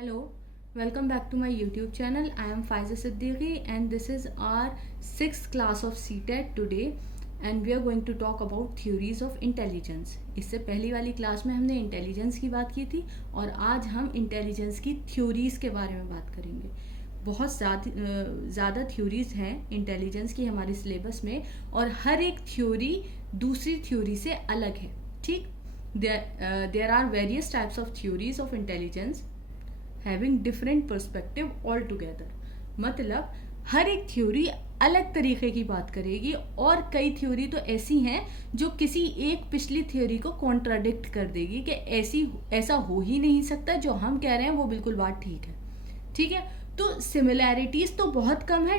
Hello, welcome back to my YouTube channel. I am Faiza Siddiqui and this is our 6th class of CTET today and we are going to talk about theories of intelligence. इससे पहली वाली class में हमने intelligence की बात की थी और आज हम इंटेलिजेंस की थ्योरीज के बारे में बात करेंगे. बहुत ज़्यादा थ्योरीज हैं इंटेलिजेंस की हमारे सिलेबस में और हर एक थ्योरी दूसरी थ्योरी से अलग है. ठीक, there are various types of theories of intelligence having different perspective all together. मतलब हर एक थ्योरी अलग तरीके की बात करेगी और कई थ्योरी तो ऐसी हैं जो किसी एक पिछली थ्योरी को कॉन्ट्राडिक्ट कर देगी कि ऐसा हो ही नहीं सकता, जो हम कह रहे हैं वो बिल्कुल बात ठीक है. ठीक है, तो सिमिलैरिटीज़ तो बहुत कम है,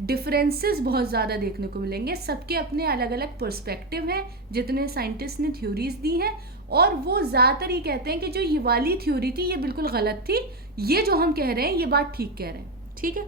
डिफरेंसेस बहुत ज़्यादा देखने को मिलेंगे. सबके अपने अलग अलग पर्सपेक्टिव हैं जितने साइंटिस्ट ने थ्योरीज दी हैं और वो ज़्यादातर ये कहते हैं कि जो ये वाली थ्योरी थी ये बिल्कुल गलत थी, ये जो हम कह रहे हैं ये बात ठीक कह रहे हैं. ठीक है,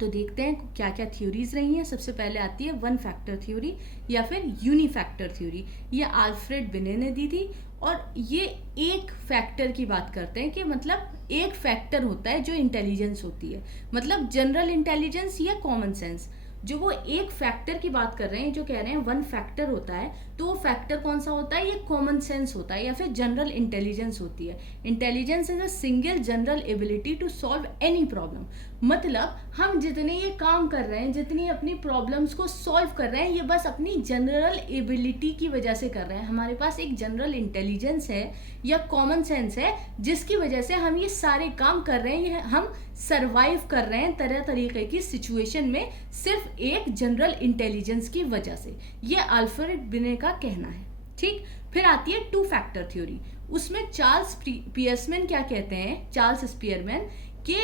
तो देखते हैं क्या क्या थ्योरीज रही हैं. सबसे पहले आती है वन फैक्टर थ्योरी या फिर यूनिफैक्टर थ्योरी. ये अल्फ्रेड बिने ने दी थी और ये एक फैक्टर की बात करते हैं कि मतलब एक फैक्टर होता है जो इंटेलिजेंस होती है, मतलब जनरल इंटेलिजेंस या कॉमन सेंस. जो वो एक फैक्टर की बात कर रहे हैं, जो कह रहे हैं वन फैक्टर होता है, तो वो फैक्टर कौन सा होता है? ये कॉमन सेंस होता है या फिर जनरल इंटेलिजेंस होती है. Intelligence is a single general ability to solve any problem. मतलब हम जितने ये काम कर रहे हैं, जितनी अपनी प्रॉब्लम्स को सॉल्व कर रहे हैं, ये बस अपनी जनरल एबिलिटी की वजह से कर रहे हैं. हमारे पास एक जनरल इंटेलिजेंस है या कॉमन सेंस है जिसकी वजह से हम ये सारे काम कर रहे हैं. हम सर्वाइव कर रहे हैं तरह तरीके की सिचुएशन में सिर्फ एक जनरल इंटेलिजेंस की वजह से. ये अल्फ्रेड बिने का कहना है. ठीक, फिर आती है टू फैक्टर थ्योरी. उसमें चार्ल्स पियर्समैन क्या कहते हैं, चार्ल्स स्पियरमैन, के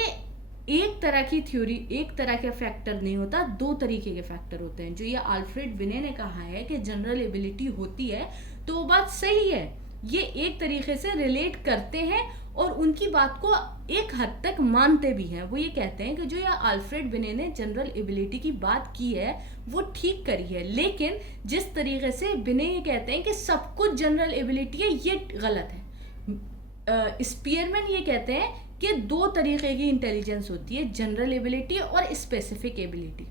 एक तरह की थ्योरी, एक तरह का फैक्टर नहीं होता, दो तरीके के फैक्टर होते हैं. जो ये अल्फ्रेड बिने ने कहा है कि जनरल एबिलिटी होती है, तो वो बात सही है. ये एक तरीके से रिलेट करते हैं और उनकी बात को एक हद तक मानते भी हैं. वो ये कहते हैं कि जो ये अल्फ्रेड बिने ने जनरल एबिलिटी की बात की है वो ठीक करी है, लेकिन जिस तरीके से बिने ये कहते हैं कि सब कुछ जनरल एबिलिटी है, ये गलत है. स्पियरमैन ये कहते हैं कि दो तरीके की इंटेलिजेंस होती है, जनरल एबिलिटी और स्पेसिफिक एबिलिटी.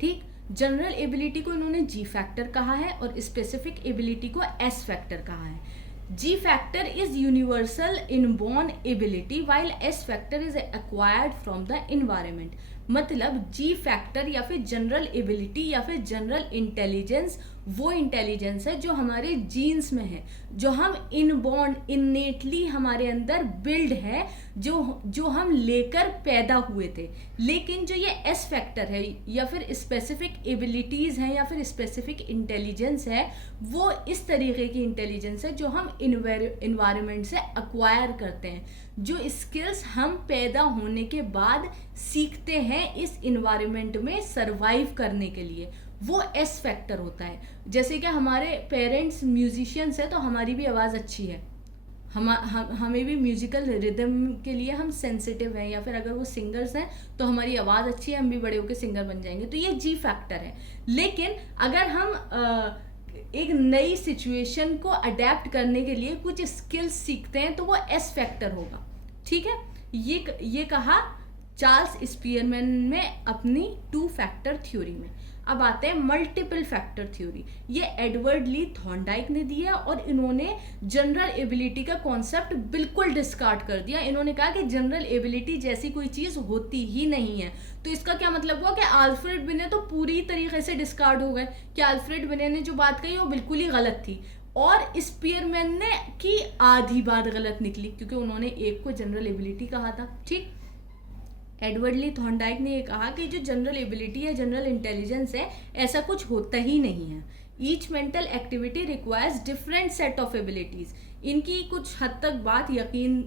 ठीक, जनरल एबिलिटी को इन्होंने जी फैक्टर कहा है और स्पेसिफिक एबिलिटी को एस फैक्टर कहा है. जी factor is universal inborn ability while S factor is acquired from the environment. मतलब जी फैक्टर या फिर जनरल एबिलिटी या फिर जनरल इंटेलिजेंस वो इंटेलिजेंस है जो हमारे जीन्स में है, जो हम इनबॉर्न इनेटली हमारे अंदर बिल्ड है, जो हम लेकर पैदा हुए थे. लेकिन जो ये एस फैक्टर है या फिर स्पेसिफिक एबिलिटीज़ हैं या फिर स्पेसिफिक इंटेलिजेंस है, वो इस तरीके की इंटेलिजेंस है जो हम इन्वायरमेंट से अक्वायर करते हैं. जो स्किल्स हम पैदा होने के बाद सीखते हैं इस इन्वायरमेंट में सरवाइव करने के लिए, वो एस फैक्टर होता है. जैसे कि हमारे पेरेंट्स म्यूजिशियंस हैं तो हमारी भी आवाज़ अच्छी है, हमें भी म्यूजिकल रिदम के लिए हम सेंसिटिव हैं, या फिर अगर वो सिंगर्स हैं तो हमारी आवाज़ अच्छी है, हम भी बड़े होकर सिंगर बन जाएंगे, तो ये जी फैक्टर है. लेकिन अगर हम एक नई सिचुएशन को अडेप्ट करने के लिए कुछ स्किल्स सीखते हैं तो वो एस फैक्टर होगा. ठीक है, ये कहा चार्ल्स स्पियरमैन ने अपनी टू फैक्टर थ्योरी में. अब आते हैं मल्टीपल फैक्टर थ्योरी. ये एडवर्ड ली थॉर्नडाइक ने दी है और इन्होंने जनरल एबिलिटी का कॉन्सेप्ट बिल्कुल डिस्कार्ड कर दिया. इन्होंने कहा कि जनरल एबिलिटी जैसी कोई चीज़ होती ही नहीं है. तो इसका क्या मतलब हुआ कि अल्फ्रेड बिने तो पूरी तरीके से डिस्कार्ड हो गए, कि अल्फ्रेड बिने ने जो बात कही वो बिल्कुल ही गलत थी और स्पियरमैन ने की आधी बात गलत निकली क्योंकि उन्होंने एक को जनरल एबिलिटी कहा था. ठीक, एडवर्ड ली थॉर्नडाइक ने ये कहा कि जो जनरल एबिलिटी है, जनरल इंटेलिजेंस है, ऐसा कुछ होता ही नहीं है. Each mental activity requires different set of abilities. इनकी कुछ हद तक बात यकीन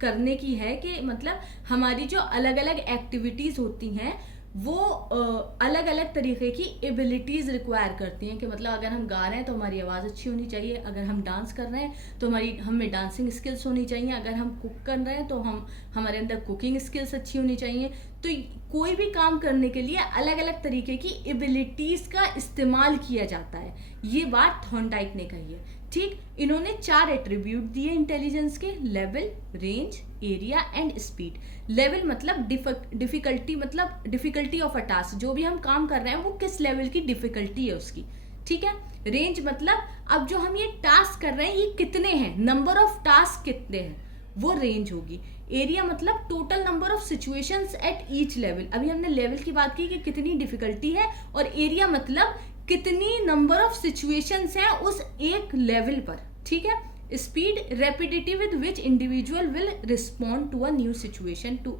करने की है कि मतलब हमारी जो अलग अलग एक्टिविटीज़ होती हैं वो अलग अलग तरीके की एबिलिटीज़ रिक्वायर करती हैं. कि मतलब अगर हम गा रहे हैं तो हमारी आवाज़ अच्छी होनी चाहिए, अगर हम डांस कर रहे हैं तो हमें डांसिंग स्किल्स होनी चाहिए, अगर हम कुक कर रहे हैं तो हमारे अंदर कुकिंग स्किल्स अच्छी होनी चाहिए. तो कोई भी काम करने के लिए अलग अलग तरीके की एबिलिटीज़ का इस्तेमाल किया जाता है. ये बात थॉर्नडाइक ने कही है. ठीक, इन्होंने 4 एट्रीब्यूट दिए इंटेलिजेंस के, level, range, area and speed. Level मतलब डिफिकल्टी, मतलब डिफिकल्टी ऑफ अ टास्क, जो भी हम काम कर रहे हैं वो किस लेवल की डिफिकल्टी है उसकी। ठीक है, रेंज मतलब अब जो हम ये टास्क कर रहे हैं ये कितने हैं, नंबर ऑफ टास्क कितने हैं, वो रेंज होगी। एरिया मतलब total number of situations at each level, अभी हमने लेवल की बात की कि कितनी डिफिकल्टी है, और एरिया मतलब कितनी नंबर ऑफ सिचुएशंस हैं उस एक लेवल पर। ठीक है, speed repetitive with which individual will respond to a new situation, to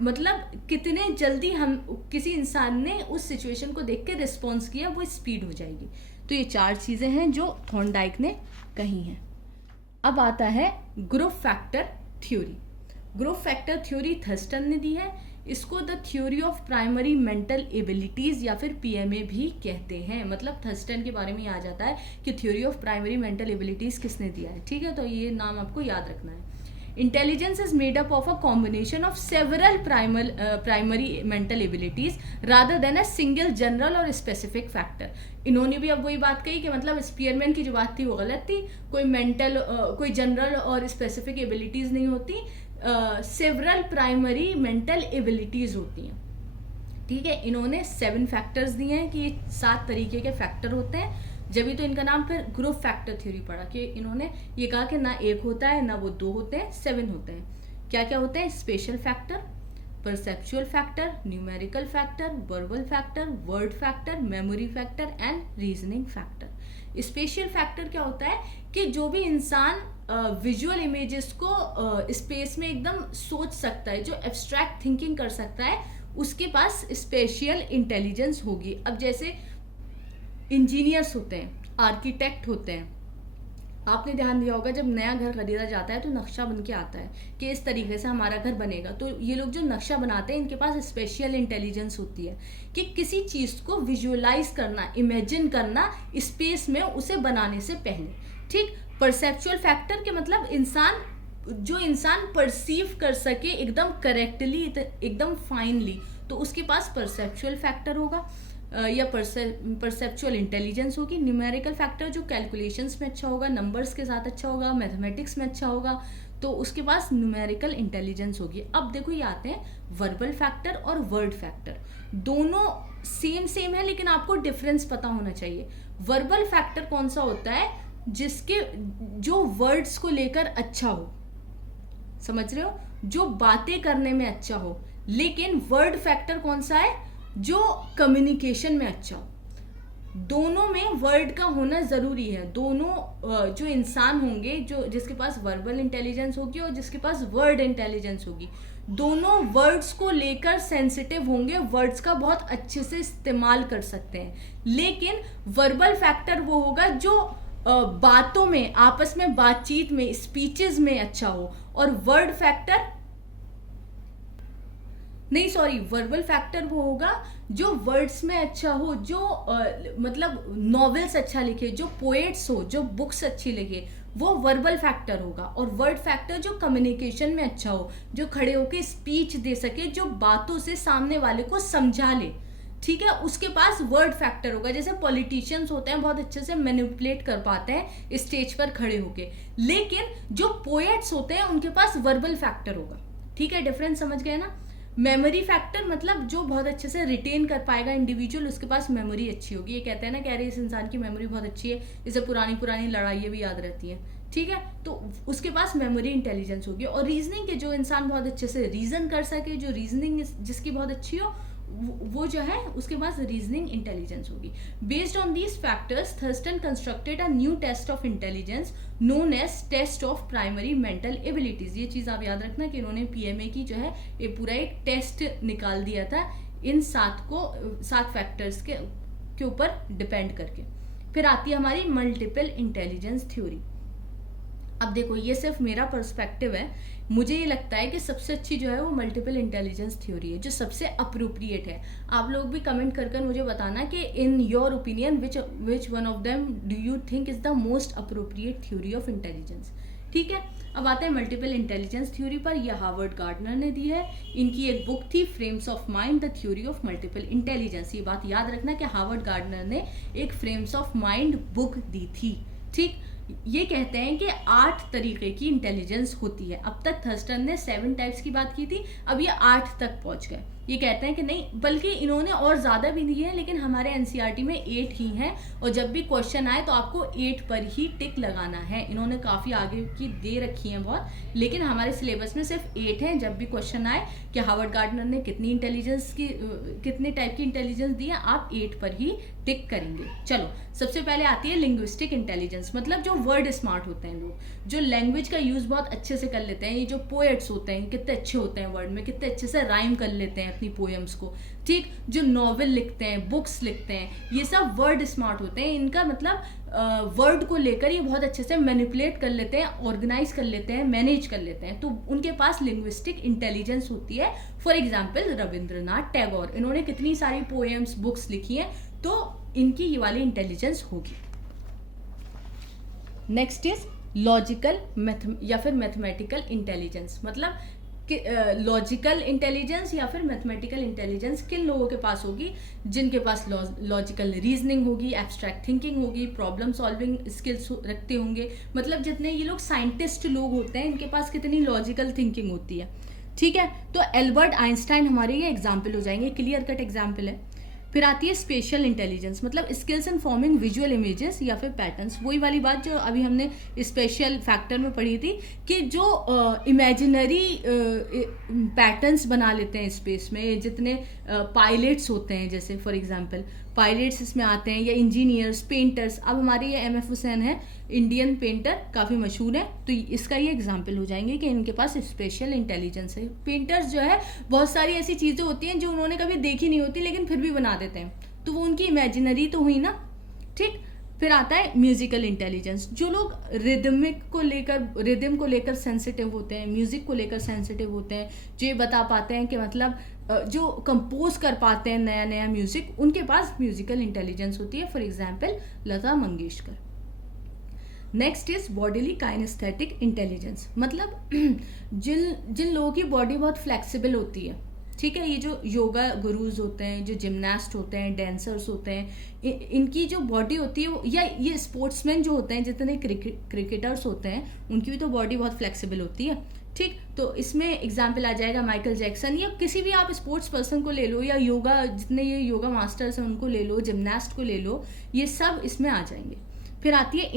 मतलब कितने जल्दी हम किसी इंसान ने उस सिचुएशन को देख के रिस्पॉन्स किया, वो स्पीड हो जाएगी। तो ये 4 चीजें हैं जो थॉर्नडाइक ने कही हैं। अब आता है group factor theory. Group factor theory Thurston ने दी है। इसको the theory of primary mental abilities या फिर पीएमए भी कहते हैं। मतलब थर्स्टन के बारे में आ जाता है कि theory of primary mental abilities किसने दिया है। ठीक है, तो ये नाम आपको याद रखना है। Intelligence is made up of a combination of several primary mental abilities rather than a single general और स्पेसिफिक फैक्टर। इन्होंने भी अब वही बात कही कि मतलब स्पीयरमैन की जो बात थी वो गलत थी, कोई जनरल और स्पेसिफिक एबिलिटीज नहीं होती, सेवरल प्राइमरी मेंटल एबिलिटीज होती हैं। ठीक है, इन्होंने 7 फैक्टर्स दिए हैं कि ये 7 तरीके के फैक्टर होते हैं, जब भी तो इनका नाम फिर ग्रुप फैक्टर थ्योरी पड़ा, कि इन्होंने ये कहा कि ना 1 होता है ना वो 2 होते हैं, 7 होते हैं। क्या क्या होते हैं? Special factor, perceptual factor, numerical factor, verbal factor, word factor, memory factor and reasoning factor. Special factor क्या होता है कि जो भी इंसान विजुअल इमेजेस को स्पेस में एकदम सोच सकता है, जो एब्स्ट्रैक्ट थिंकिंग कर सकता है, उसके पास स्पेशियल इंटेलिजेंस होगी। अब जैसे इंजीनियर्स होते हैं, आर्किटेक्ट होते हैं, आपने ध्यान दिया होगा जब नया घर खरीदा जाता है तो नक्शा बन के आता है कि इस तरीके से हमारा घर बनेगा। तो ये लोग जो नक्शा बनाते हैं इनके पास स्पेशल इंटेलिजेंस होती है कि किसी चीज को विजुअलाइज करना, इमेजिन करना स्पेस में उसे बनाने से पहले। ठीक, परसेप्चुअल फैक्टर के मतलब जो इंसान परसीव कर सके एकदम करेक्टली, एकदम फाइनली, तो उसके पास परसेप्चुअल फैक्टर होगा या परसेप्चुअल इंटेलिजेंस होगी। न्यूमेरिकल फैक्टर जो कैलकुलेशंस में अच्छा होगा, नंबर्स के साथ अच्छा होगा, मैथमेटिक्स में अच्छा होगा, तो उसके पास न्यूमेरिकल इंटेलिजेंस होगी। अब देखो ये आते हैं वर्बल फैक्टर और वर्ड फैक्टर। दोनों सेम है लेकिन आपको डिफरेंस पता होना चाहिए। वर्बल फैक्टर कौन सा होता है? जो वर्ड्स को लेकर अच्छा हो, समझ रहे हो, जो बातें करने में अच्छा हो। लेकिन वर्ड फैक्टर कौन सा है? जो कम्युनिकेशन में अच्छा हो। दोनों में वर्ड का होना जरूरी है। दोनों जो इंसान होंगे, जिसके पास वर्बल इंटेलिजेंस होगी और जिसके पास वर्ड इंटेलिजेंस होगी, दोनों वर्ड्स को लेकर सेंसिटिव होंगे, वर्ड्स का बहुत अच्छे से इस्तेमाल कर सकते हैं। लेकिन वर्बल फैक्टर वो होगा जो बातों में, आपस में बातचीत में, स्पीचेस में अच्छा हो। और वर्ड फैक्टर नहीं, सॉरी, वर्बल फैक्टर वो होगा जो वर्ड्स में अच्छा हो, जो मतलब नॉवेल्स अच्छा लिखे, जो पोएट्स हो, जो बुक्स अच्छी लिखे, वो वर्बल फैक्टर होगा। और वर्ड फैक्टर जो कम्युनिकेशन में अच्छा हो, जो खड़े होके स्पीच दे सके, जो बातों से सामने वाले को समझा ले, ठीक है, उसके पास वर्ड फैक्टर होगा। जैसे पॉलिटिशियंस होते हैं, बहुत अच्छे से मैनिपुलेट कर पाते हैं स्टेज पर खड़े होके, लेकिन जो पोएट्स होते हैं उनके पास वर्बल फैक्टर होगा। ठीक है, डिफरेंस समझ गए ना? मेमोरी फैक्टर मतलब जो बहुत अच्छे से रिटेन कर पाएगा इंडिविजुअल, उसके पास मेमोरी अच्छी होगी। ये कहते हैं ना, कह रहे इस इंसान की मेमोरी बहुत अच्छी है, इसे पुरानी लड़ाइयाँ भी याद रहती हैं। ठीक है, तो उसके पास मेमोरी इंटेलिजेंस होगी। और रीजनिंग के जो इंसान बहुत अच्छे से रीजन कर सके, जो रीजनिंग जिसकी बहुत अच्छी हो, वो जो है उसके पास रीजनिंग इंटेलिजेंस होगी। Based on these factors Thurstone constructed a new test of intelligence known as test of primary mental abilities. ये चीज आप याद रखना कि इन्होंने पीएमए की जो है ये पूरा एक टेस्ट निकाल दिया था इन 7 फैक्टर्स के ऊपर डिपेंड करके। फिर आती है हमारी मल्टीपल इंटेलिजेंस थ्योरी। अब देखो, ये सिर्फ मेरा पर्सपेक्टिव है, मुझे ये लगता है कि सबसे अच्छी जो है वो मल्टीपल इंटेलिजेंस थ्योरी है, जो सबसे अप्रोप्रिएट है। आप लोग भी कमेंट कर मुझे बताना कि in your opinion which one of them do you think is the most appropriate theory of intelligence. ठीक है, अब आते हैं मल्टीपल इंटेलिजेंस थ्योरी पर। यह हार्वर्ड गार्डनर ने दी है। इनकी एक बुक थी frames of mind, the theory of multiple intelligence. ये बात याद रखना कि हार्वर्ड गार्डनर ने एक फ्रेम्स ऑफ माइंड बुक दी थी। ठीक, ये कहते हैं कि 8 तरीके की इंटेलिजेंस होती है। अब तक थर्स्टन ने 7 टाइप्स की बात की थी, अब ये 8 तक पहुंच गए। ये कहते हैं कि नहीं, बल्कि इन्होंने और ज़्यादा भी दिए हैं, लेकिन हमारे एनसीईआरटी में 8 ही हैं, और जब भी क्वेश्चन आए तो आपको 8 पर ही टिक लगाना है। इन्होंने काफ़ी आगे की दे रखी हैं बहुत, लेकिन हमारे सिलेबस में सिर्फ 8 हैं। जब भी क्वेश्चन आए कि हार्वर्ड गार्डनर ने कितने टाइप की इंटेलिजेंस दी है, आप 8 पर ही टिक करेंगे। चलो, सबसे पहले आती है लिंग्विस्टिक इंटेलिजेंस, मतलब जो वर्ड स्मार्ट होते हैं लोग, जो लैंग्वेज का यूज़ बहुत अच्छे से कर लेते हैं। ये जो पोएट्स होते हैं कितने अच्छे होते हैं वर्ड में, कितने अच्छे से राइम कर लेते हैं अपनी पोएम्स को, ठीक। जो नॉवेल लिखते हैं, बुक्स लिखते हैं, ये सब वर्ड स्मार्ट होते हैं। इनका मतलब वर्ड को लेकर ये बहुत अच्छे से मैनिपुलेट कर लेते हैं, ऑर्गेनाइज कर लेते हैं, मैनेज कर लेते हैं, तो उनके पास लिंग्विस्टिक इंटेलिजेंस होती है। फॉर एग्जाम्पल रविंद्रनाथ टैगोर, इन्होंने कितनी सारी पोएम्स, बुक्स लिखी हैं, तो इनकी ये वाली इंटेलिजेंस होगी। नेक्स्ट इज लॉजिकल या फिर मैथमेटिकल इंटेलिजेंस, मतलब लॉजिकल इंटेलिजेंस या फिर मैथमेटिकल इंटेलिजेंस किन लोगों के पास होगी? जिनके पास लॉजिकल रीजनिंग होगी, एब्स्ट्रैक्ट थिंकिंग होगी, प्रॉब्लम सॉल्विंग स्किल्स रखते होंगे। मतलब जितने ये लोग साइंटिस्ट लोग होते हैं, इनके पास कितनी लॉजिकल थिंकिंग होती है, ठीक है। तो एल्बर्ट आइंस्टाइन हमारे ये एग्जाम्पल हो जाएंगे, क्लियर कट एग्जाम्पल है। फिर आती है स्पेशल इंटेलिजेंस, मतलब skills in forming visual images या फिर पैटर्न्स। वही वाली बात जो अभी हमने स्पेशल फैक्टर में पढ़ी थी कि जो इमेजिनरी पैटर्न्स बना लेते हैं स्पेस में, जितने पायलट्स होते हैं, जैसे फॉर एग्जांपल पायलट्स इसमें आते हैं, या इंजीनियर्स, पेंटर्स। अब हमारे ये एम एफ हुसैन है, इंडियन पेंटर, काफ़ी मशहूर है, तो इसका ये एग्जाम्पल हो जाएंगे कि इनके पास स्पेशल इंटेलिजेंस है। पेंटर्स जो है, बहुत सारी ऐसी चीज़ें होती हैं जो उन्होंने कभी देखी नहीं होती, लेकिन फिर भी बना देते हैं, तो वो उनकी इमेजिनरी तो हुई ना, ठीक। फिर आता है म्यूजिकल इंटेलिजेंस, जो लोग रिदम को लेकर सेंसिटिव होते हैं, म्यूजिक को लेकर सेंसिटिव होते हैं, जो ये बता पाते हैं कि मतलब जो कंपोज कर पाते हैं नया नया म्यूजिक, उनके पास म्यूजिकल इंटेलिजेंस होती है। For example Lata Mangeshkar. Next is bodily kinesthetic intelligence, मतलब जिन लोगों की बॉडी बहुत फ्लेक्सिबल होती है, ठीक है। ये जो योगा गुरुज होते हैं, जो जिमनास्ट होते हैं, डांसर्स होते हैं, इनकी जो बॉडी होती है, या ये स्पोर्ट्समैन जो होते हैं, जितने क्रिकेटर्स होते हैं, उनकी भी तो बॉडी बहुत फ्लेक्सिबल होती है, ठीक। तो इसमें एग्जाम्पल आ जाएगा माइकल जैक्सन, या किसी भी आप स्पोर्ट्स पर्सन को ले लो, या योगा, जितने ये योगा मास्टर्स हैं उनको ले लो, जिमनास्ट को ले लो, ये सब इसमें आ जाएंगे। फिर आती है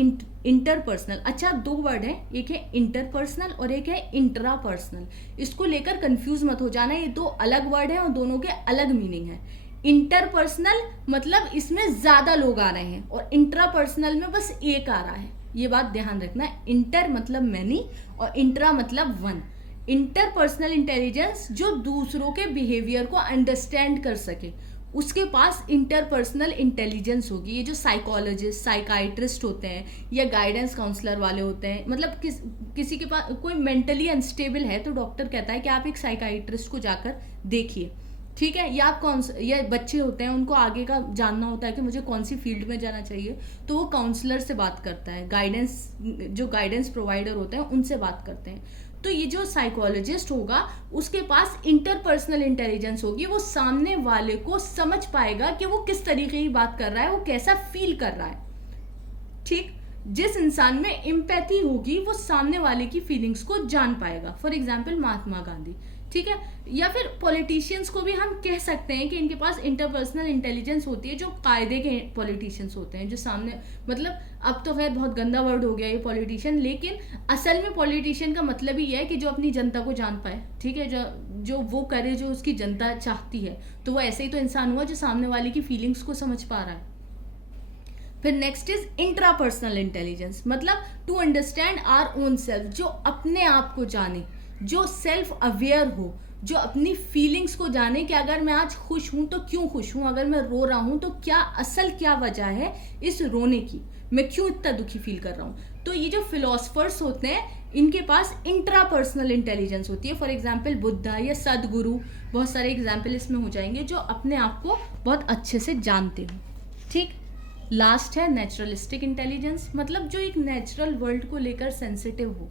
इंटरपर्सनल। अच्छा, 2 वर्ड है, एक है इंटरपर्सनल और एक है इंट्रापर्सनल। इसको लेकर कंफ्यूज मत हो जाना, ये 2 अलग वर्ड है और दोनों के अलग मीनिंग है। इंटरपर्सनल मतलब इसमें ज्यादा लोग आ रहे हैं, और इंट्रापर्सनल में बस एक आ रहा है, ये बात ध्यान रखना है। इंटर मतलब मैनी और इंट्रा मतलब वन। इंटरपर्सनल इंटेलिजेंस जो दूसरों के बिहेवियर को अंडरस्टैंड कर सके, उसके पास इंटरपर्सनल इंटेलिजेंस होगी। ये जो साइकोलॉजिस्ट, साइकाइट्रिस्ट होते हैं, या गाइडेंस काउंसलर वाले होते हैं, मतलब किसी के पास कोई मेंटली अनस्टेबल है, तो डॉक्टर कहता है कि आप एक साइकाइट्रिस्ट को जाकर देखिए, ठीक है। या बच्चे होते हैं, उनको आगे का जानना होता है कि मुझे कौन सी फील्ड में जाना चाहिए, तो वो काउंसलर से बात करता है, जो गाइडेंस प्रोवाइडर होते हैं उनसे बात करते हैं। तो ये जो साइकोलॉजिस्ट होगा, उसके पास इंटरपर्सनल इंटेलिजेंस होगी, वो सामने वाले को समझ पाएगा कि वो किस तरीके की बात कर रहा है, वो कैसा फील कर रहा है, ठीक। जिस इंसान में एम्पैथी होगी, वो सामने वाले की फीलिंग्स को जान पाएगा। फॉर एग्जाम्पल महात्मा गांधी, ठीक है। या फिर पॉलिटिशियंस को भी हम कह सकते हैं कि इनके पास इंटरपर्सनल इंटेलिजेंस होती है, जो कायदे के पॉलिटिशियंस होते हैं, जो सामने, मतलब अब तो खैर बहुत गंदा वर्ड हो गया ये पॉलिटिशियन, लेकिन असल में पॉलिटिशियन का मतलब ही है कि जो अपनी जनता को जान पाए, ठीक है, जो वो करे जो उसकी जनता चाहती है, तो वो ऐसे ही तो इंसान हुआ जो सामने वाले की फीलिंग्स को समझ पा रहा है। फिर नेक्स्ट इज इंट्रापर्सनल इंटेलिजेंस, मतलब to understand our own self, जो अपने आप को जाने, जो सेल्फ अवेयर हो, जो अपनी फीलिंग्स को जाने कि अगर मैं आज खुश हूं तो क्यों खुश हूं, अगर मैं रो रहा हूं तो क्या वजह है इस रोने की, मैं क्यों इतना दुखी फील कर रहा हूं। तो ये जो फिलोसफर्स होते हैं, इनके पास इंट्रापर्सनल इंटेलिजेंस होती है। फॉर एग्जाम्पल बुद्धा या सदगुरु, बहुत सारे एग्जाम्पल इसमें हो जाएंगे, जो अपने आप को बहुत अच्छे से जानते हो, ठीक। लास्ट है नेचुरलिस्टिक इंटेलिजेंस, मतलब जो एक नेचुरल वर्ल्ड को लेकर सेंसिटिव हो,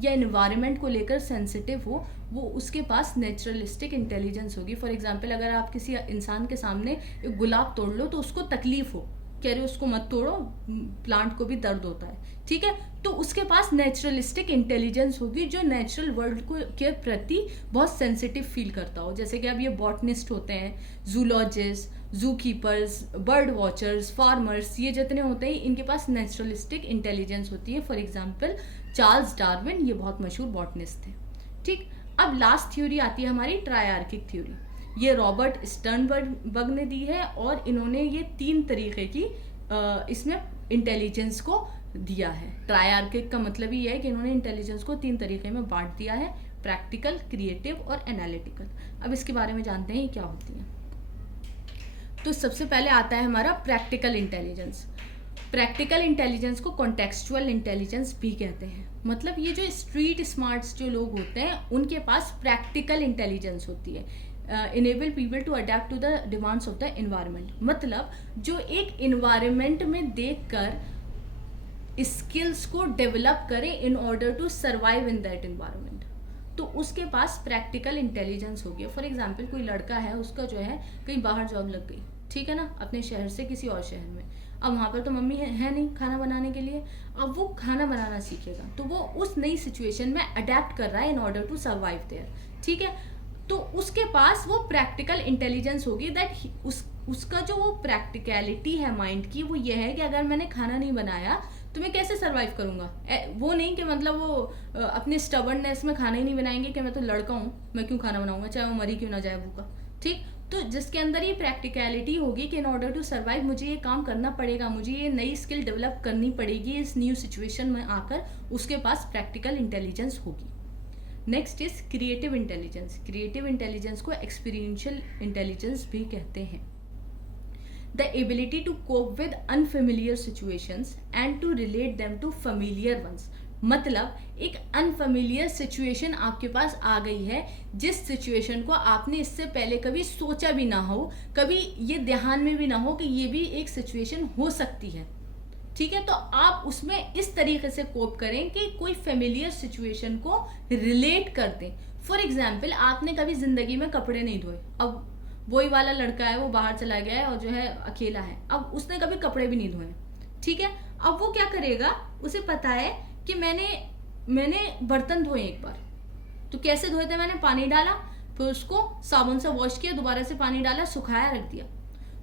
या एनवायरनमेंट को लेकर सेंसिटिव हो, वो उसके पास नेचुरलिस्टिक इंटेलिजेंस होगी। फॉर एग्जांपल अगर आप किसी इंसान के सामने एक गुलाब तोड़ लो तो उसको तकलीफ हो, कह रहे हो उसको मत तोड़ो, प्लांट को भी दर्द होता है, ठीक है। तो उसके पास नेचुरलिस्टिक इंटेलिजेंस होगी जो नेचुरल वर्ल्ड को के प्रति बहुत सेंसिटिव फील करता हो। जैसे कि अब ये बॉटनिस्ट होते हैं, जूलॉजिस्ट, जू कीपर्स, बर्ड वॉचर्स, फार्मर्स, ये जितने होते हैं इनके पास नेचुरलिस्टिक इंटेलिजेंस होती है। फॉर एग्जाम्पल चार्ल्स डार्विन, ये बहुत मशहूर बॉटनिस्ट थे, ठीक। अब लास्ट थ्योरी आती है हमारी ट्रायआर्किक थ्योरी। ये रॉबर्ट स्टर्नबर्ग ने दी है और इन्होंने ये 3 तरीके की इसमें इंटेलिजेंस को दिया है। ट्रायआर्किक का मतलब ही है कि इन्होंने इंटेलिजेंस को 3 तरीके में बांट दिया है, प्रैक्टिकल, क्रिएटिव और एनालिटिकल। अब इसके बारे में जानते हैं ये क्या होती है। तो सबसे पहले आता है हमारा प्रैक्टिकल इंटेलिजेंस। प्रैक्टिकल इंटेलिजेंस को कॉन्टेक्सचुअल इंटेलिजेंस भी कहते हैं। मतलब ये जो स्ट्रीट स्मार्ट्स जो लोग होते हैं उनके पास प्रैक्टिकल इंटेलिजेंस होती है। Enable people to adapt to the demands of the environment, मतलब जो एक एनवायरनमेंट में देखकर स्किल्स को डेवलप करें in order to survive in that environment, तो उसके पास प्रैक्टिकल इंटेलिजेंस हो गया। फॉर एग्जाम्पल कोई लड़का है, उसका जो है कहीं बाहर जॉब लग गई, ठीक है ना, अपने शहर से किसी और शहर में। अब वहाँ पर तो मम्मी है नहीं खाना बनाने के लिए, अब वो खाना बनाना सीखेगा, तो वो उस नई सिचुएशन में अडेप्ट कर रहा है in order to survive there, ठीक है। तो उसके पास वो प्रैक्टिकल इंटेलिजेंस होगी दैट उसका जो वो प्रैक्टिकलिटी है माइंड की, वो ये है कि अगर मैंने खाना नहीं बनाया तो मैं कैसे सर्वाइव करूंगा। वो नहीं कि मतलब वो अपने स्टबर्ननेस में खाना ही नहीं बनाएंगे कि मैं तो लड़का हूँ, मैं क्यों खाना बनाऊंगा, चाहे वो मरी क्यों ना जाए भूखा, ठीक। तो जिसके अंदर ये प्रैक्टिकलिटी होगी कि इन ऑर्डर टू सर्वाइव मुझे ये काम करना पड़ेगा, मुझे ये नई स्किल डेवलप करनी पड़ेगी इस न्यू सिचुएशन में आकर, उसके पास प्रैक्टिकल इंटेलिजेंस होगी। Next is creative intelligence. Creative intelligence को एक्सपीरियंशियल इंटेलिजेंस भी कहते हैं। The ability to cope with unfamiliar situations and to relate them to familiar ones, मतलब एक अनफेमिलियर सिचुएशन आपके पास आ गई है, जिस सिचुएशन को आपने इससे पहले कभी सोचा भी ना हो, कभी ये ध्यान में भी ना हो कि ये भी एक सिचुएशन हो सकती है, ठीक है। तो आप उसमें इस तरीके से कोप करें कि कोई फेमिलियर सिचुएशन को रिलेट कर दें। फॉर एग्जाम्पल आपने कभी जिंदगी में कपड़े नहीं धोए, अब वही वाला लड़का है, वो बाहर चला गया है और जो है अकेला है, अब उसने कभी कपड़े भी नहीं धोए, ठीक है। अब वो क्या करेगा, उसे पता है कि मैंने बर्तन धोए एक बार, तो कैसे धोए थे, मैंने पानी डाला, फिर उसको साबुन से वॉश किया, दोबारा से पानी डाला, सुखाया, रख दिया।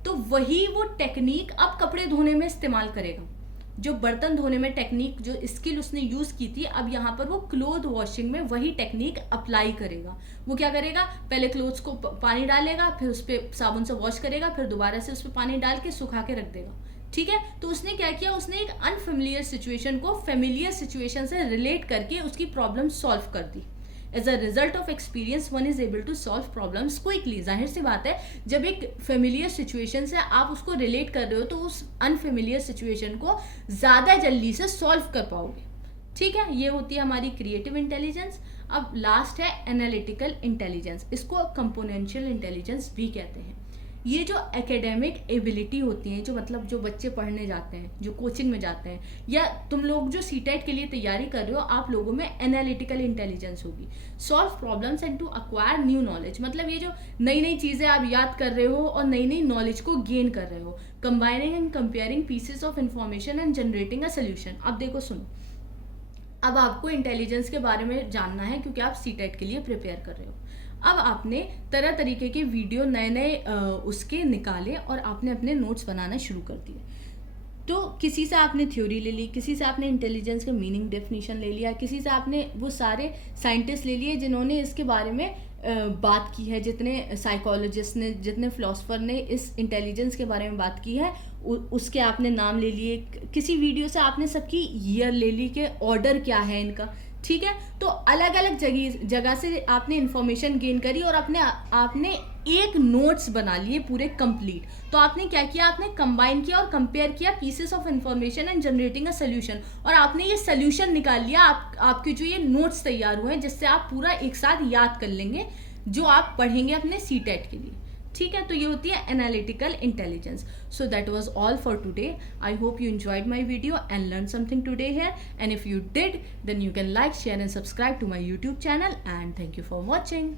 तो वही वो टेक्निक अब कपड़े धोने में इस्तेमाल करेगा। जो बर्तन धोने में टेक्निक, जो स्किल उसने यूज की थी, अब यहाँ पर वो क्लोथ वॉशिंग में वही टेक्निक अप्लाई करेगा। वो क्या करेगा, पहले क्लोथ्स को पानी डालेगा, फिर उस पर साबुन से वॉश करेगा, फिर दोबारा से उस पर पानी डाल के सुखा के रख देगा, ठीक है। तो उसने क्या किया, उसने एक अनफेमिलियर सिचुएशन को फेमिलियर सिचुएशन से रिलेट करके उसकी प्रॉब्लम सॉल्व कर दी। As a result of experience one is able to solve problems quickly. जाहिर सी बात है, जब एक फेमिलियर सिचुएशन से आप उसको रिलेट कर रहे हो तो उस अनफेमिलियर सिचुएशन को ज़्यादा जल्दी से सॉल्व कर पाओगे, ठीक है। ये होती है हमारी क्रिएटिव इंटेलिजेंस। अब लास्ट है एनालिटिकल इंटेलिजेंस, इसको कंपोनेंशियल इंटेलिजेंस भी कहते हैं। ये जो एकेडमिक एबिलिटी होती है, जो मतलब जो बच्चे पढ़ने जाते हैं, जो कोचिंग में जाते हैं, या तुम लोग जो सीटेट के लिए तैयारी कर रहे हो, आप लोगों में एनालिटिकल इंटेलिजेंस होगी। Solve problems and to acquire new knowledge, मतलब ये जो नई नई चीज़ें आप याद कर रहे हो और नई नई नॉलेज को गेन कर रहे हो। Combining and comparing pieces of information and generating a solution. अब देखो सुनो, अब आपको इंटेलिजेंस के बारे में जानना है क्योंकि आप सीटेट के लिए प्रिपेयर कर रहे हो। अब आपने तरह तरीके के वीडियो नए नए उसके निकाले और आपने अपने नोट्स बनाना शुरू कर दिए। तो किसी से आपने थ्योरी ले ली, किसी से आपने इंटेलिजेंस का मीनिंग डेफिनेशन ले लिया, किसी से आपने वो सारे साइंटिस्ट ले लिए जिन्होंने इसके बारे में बात की है, जितने साइकोलॉजिस्ट ने, जितने फिलोसफर ने इस इंटेलिजेंस के बारे में बात की है, उसके आपने नाम ले लिए। किसी वीडियो से आपने सबकी ईयर ले ली कि ऑर्डर क्या है इनका, ठीक है। तो अलग अलग जगह से आपने इंफॉर्मेशन गेन करी और आपने एक नोट्स बना लिए पूरे कंप्लीट। तो आपने क्या किया, आपने कंबाइन किया और कंपेयर किया pieces of information and generating a solution, और आपने ये सोल्यूशन निकाल लिया। आपके जो ये नोट्स तैयार हुए हैं, जिससे आप पूरा एक साथ याद कर लेंगे जो आप पढ़ेंगे अपने सीटेट के लिए, ठीक है। तो ये होती है analytical intelligence. So that was all for today. I hope you enjoyed my video and learned something today here, and if you did, then you can like, share and subscribe to my YouTube channel, and thank you for watching.